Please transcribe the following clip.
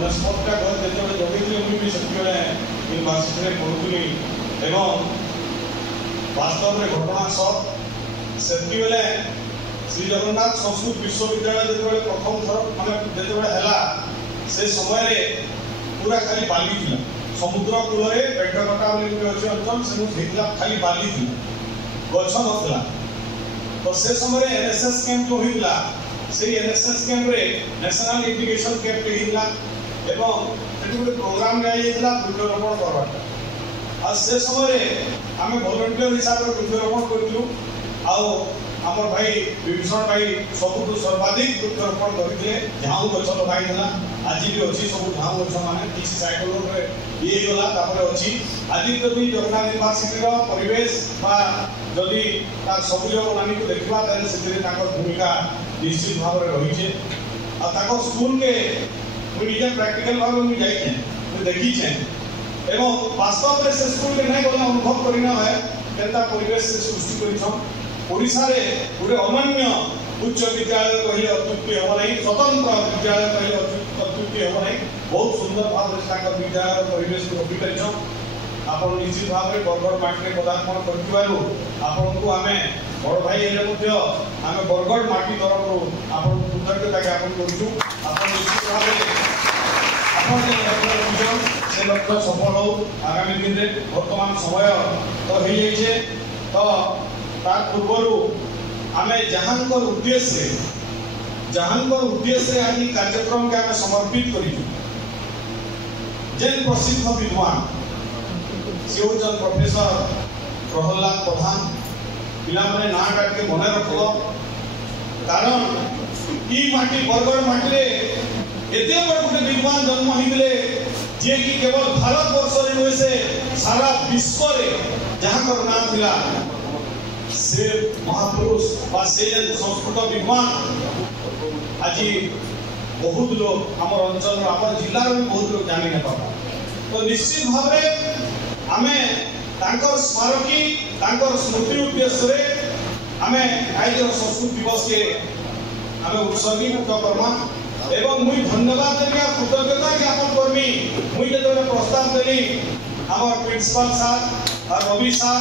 अनेस्पटा घर जो जगह मुझे से यूनिवर्सिटी पढ़ुली एवं वास्तव में घटना सब से श्री जगन्नाथ संस्कृत विश्वविद्यालय जो प्रथम थर मानते जो से समय पूरा खाली बाली थी समुद्र कूल बेटकटा अच्छे अंचल से खाली बाली थी गछ ना तो से समय एनएसएस कैंप जो होता से एनएसएस कैंप रे नेशनल एजुकेशन कैंप होता एवं गोटे प्रोग्राम वृक्षरोपण करवाटा आ से समय आम वॉलंटियर हिसाब से वृक्षरोपण करूँ आमर भाई विभीषण भाई सबुठ सर्वाधिक वृक्षरोपण करते झाऊ गछ लगाई आज भी अच्छी सब झाऊ गछ मैंने ठीक साइकोल ये अच्छी आज जदि जगन्नाथ यूनिवर्सिटी परिवेश जदि सबुज बनानी को देखा से भूमिका निश्चित भाव में रही है स्कूल के मुझे प्रैक्टिकल भाव में जाइए देखीचे एवं वास्तव में से स्कूल के नहीं गला अनुभव करना है केनता परिवेश से सृष्टि कर ओडिशा रे गोटे अनन्य उच्च विद्यालय कहे अत्युक्ति हम ना स्वतंत्र विद्यालय कहे अत्युक्ति हम ना बहुत सुंदर भाव में विद्यालय परिवेश को रखी आप निश्चित भाव में बरगढ़ माटी पदार्पण करूँ आम बड़ भाई हेल्ले आम बरगढ़ माटी तरफ आप कृतज्ञता ज्ञापन करूँ निश्चित भाव से लक्ष्य सफल हो आगामी दिन में वर्तमान समय तो हो जाइए तो तार पूर्वर आम जहांकर उद्देश्य आज कार्यक्रम के आम समर्पित कर प्रसिद्ध विद्वान सी हूँ प्रोफेसर प्रहलाद प्रधान पिला मैंने ना काट के मन रख कारण ई माटी बरगढ़ माटी एत बड़ गोटे विद्वान जन्म होते जे कि केवल भारत वर्ष नुहे से सारा विश्व जहाँ ना थिला से महापुरुष से संस्कृत विद्वान आज बहुत लोग आम अंचल आम जिले में बहुत लोग जानी ना पाता तो निश्चित भाव में आम स्मारकी स्मृति उद्देश्य आम आज संस्कृत दिवस के आम उत्सर्गीकृत करमा एवं मुई धन्यवाद देगा कृतज्ञता ज्ञापन करमी मुई जो प्रस्ताव देली आम प्रिंसिपल सार और रवि सार